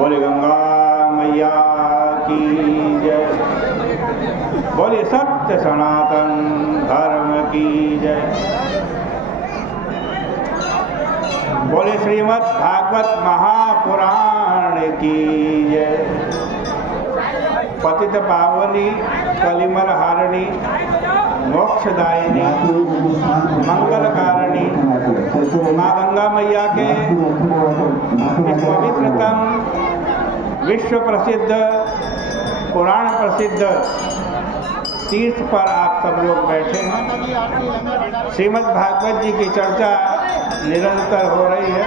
बोले गंगा मैया की जय। बोले सत्य सनातन धर्म की जय। बोले श्रीमद् भागवत महापुराण की जय। पतित पावनी कलिमल हारिणी मोक्षदायिनी मंगलकारिणी माँ गंगा मैया के इस पवित्रतम विश्व प्रसिद्ध पुराण प्रसिद्ध तीर्थ पर आप सब लोग बैठे हैं। श्रीमद् भागवत जी की चर्चा निरंतर हो रही है।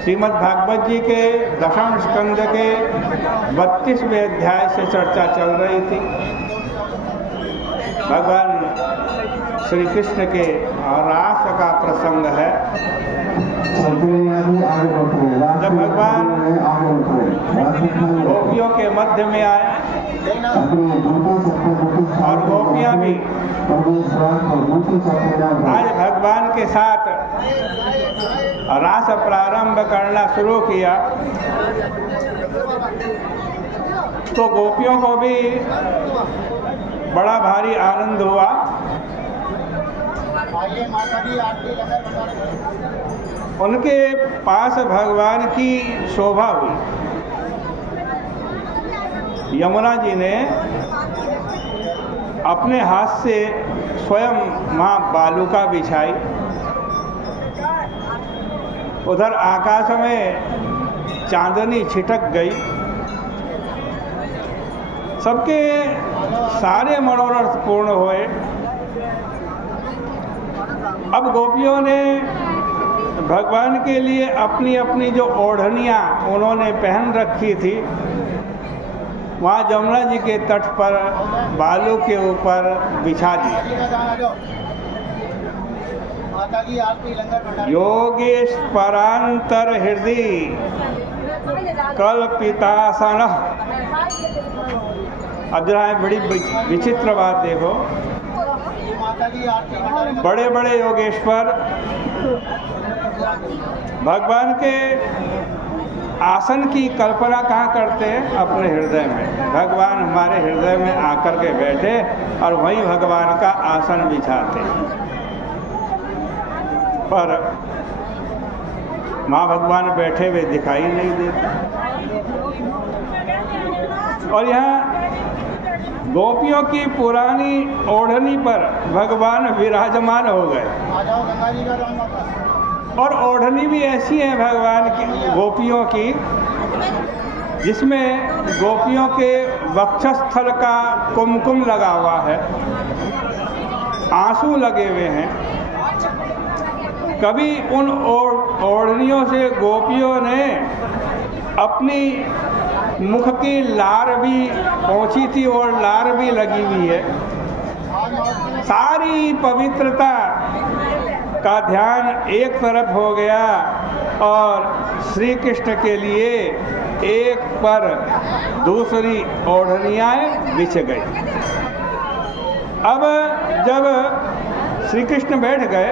श्रीमद् भागवत जी के दशम स्कंद के 32वें अध्याय से चर्चा चल रही थी। भगवान श्री कृष्ण के रास का प्रसंग है। जब भगवान गोपियों के मध्य में आए और गोपियां भी आज भगवान के साथ रास प्रारंभ करना शुरू किया, तो गोपियों को भी बड़ा भारी आनंद हुआ। उनके पास भगवान की शोभा हुई। यमुना जी ने अपने हाथ से स्वयं माँ बालुका बिछाई। उधर आकाश में चांदनी छिटक गई। सबके सारे मनोरथ पूर्ण हुए। अब गोपियों ने भगवान के लिए अपनी अपनी जो ओढ़नियाँ उन्होंने पहन रखी थी, वहाँ यमुना जी के तट पर बालू के ऊपर बिछा दी। योगेश परांतर हृदय कल्पितासन। अब जरा बड़ी विचित्र बात देखो, बड़े बड़े योगेश्वर भगवान के आसन की कल्पना कहाँ करते हैं? अपने हृदय में। भगवान हमारे हृदय में आकर के बैठे और वहीं भगवान का आसन बिछाते हैं। पर माँ भगवान बैठे हुए दिखाई नहीं देते। और यहाँ गोपियों की पुरानी ओढ़नी पर भगवान विराजमान हो गए। और ओढ़नी भी ऐसी है भगवान की, गोपियों की, जिसमें गोपियों के वक्षस्थल का कुमकुम लगा हुआ है, आंसू लगे हुए हैं। कभी उन ओढ़नियों से गोपियों ने अपनी मुख की लार भी पहुँची थी और लार भी लगी हुई है। सारी पवित्रता का ध्यान एक तरफ हो गया और श्री कृष्ण के लिए एक पर दूसरी ओढ़नियाँ बिछ गई। अब जब श्री कृष्ण बैठ गए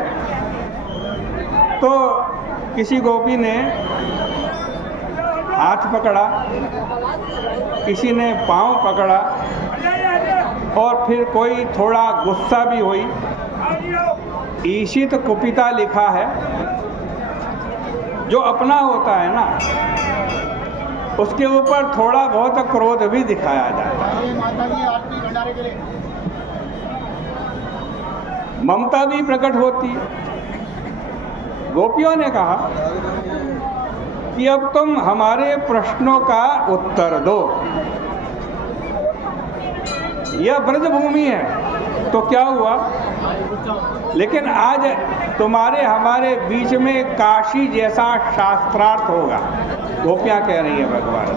तो किसी गोपी ने हाथ पकड़ा, किसी ने पाँव पकड़ा और फिर कोई थोड़ा गुस्सा भी हुई। ईशित कुपिता लिखा है, जो अपना होता है ना, उसके ऊपर थोड़ा बहुत क्रोध भी दिखाया जाता है। ममता भी प्रकट होती है। गोपियों ने कहा कि अब तुम हमारे प्रश्नों का उत्तर दो। यह ब्रजभूमि है तो क्या हुआ, लेकिन आज तुम्हारे हमारे बीच में काशी जैसा शास्त्रार्थ होगा। गोपियाँ कह रही है भगवान।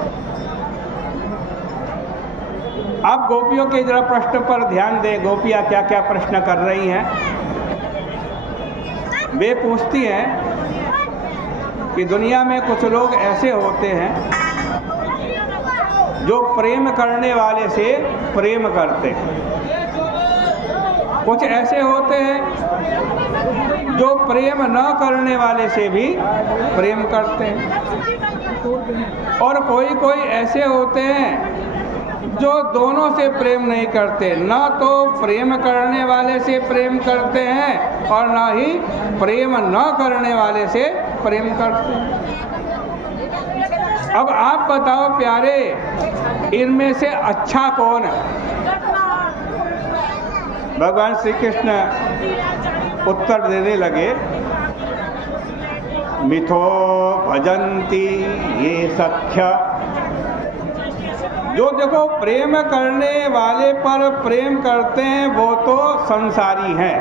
अब गोपियों के जरा प्रश्न पर ध्यान दें। गोपियाँ क्या क्या प्रश्न कर रही हैं। वे पूछती हैं कि दुनिया में कुछ लोग ऐसे होते हैं जो प्रेम करने वाले से प्रेम करते हैं, कुछ ऐसे होते हैं जो प्रेम न करने वाले से भी प्रेम करते हैं। और कोई कोई ऐसे होते हैं जो दोनों से प्रेम नहीं करते, न तो प्रेम करने वाले से प्रेम करते हैं और न ही प्रेम न करने वाले से प्रेम करते हैं। अब आप बताओ प्यारे, इनमें से अच्छा कौन है? भगवान श्री कृष्ण उत्तर देने लगे, मिथो भजन्ति ये सख्य। जो देखो प्रेम करने वाले पर प्रेम करते हैं वो तो संसारी हैं।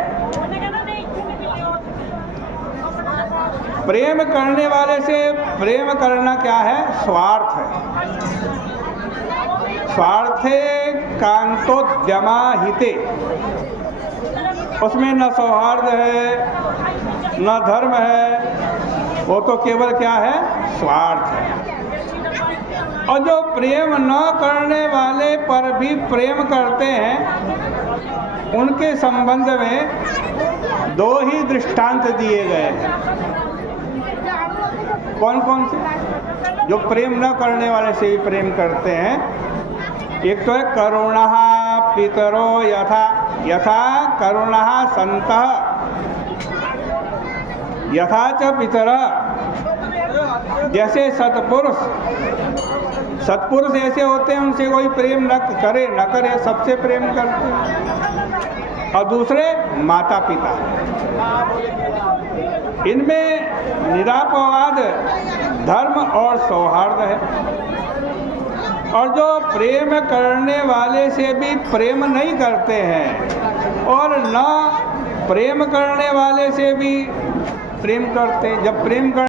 प्रेम करने वाले से प्रेम करना क्या है? स्वार्थ है। स्वार्थे कांतोद्यमा हिते, उसमें न सौहार्द है न धर्म है, वो तो केवल क्या है? स्वार्थ है। और जो प्रेम न करने वाले पर भी प्रेम करते हैं, उनके संबंध में दो ही दृष्टांत दिए गए हैं। कौन कौन से? जो प्रेम न करने वाले से भी प्रेम करते हैं, एक तो है करुणः पितरो यथा यथा करुणः सन्तः यथा च पितरः। जैसे सत्पुरुष ऐसे होते हैं, उनसे कोई प्रेम न करे सबसे प्रेम करते हैं। और दूसरे माता पिता, इनमें निरापवाद धर्म और सौहार्द है। और जो प्रेम करने वाले से भी प्रेम नहीं करते हैं और न प्रेम करने वाले से भी प्रेम करते हैं। जब प्रेम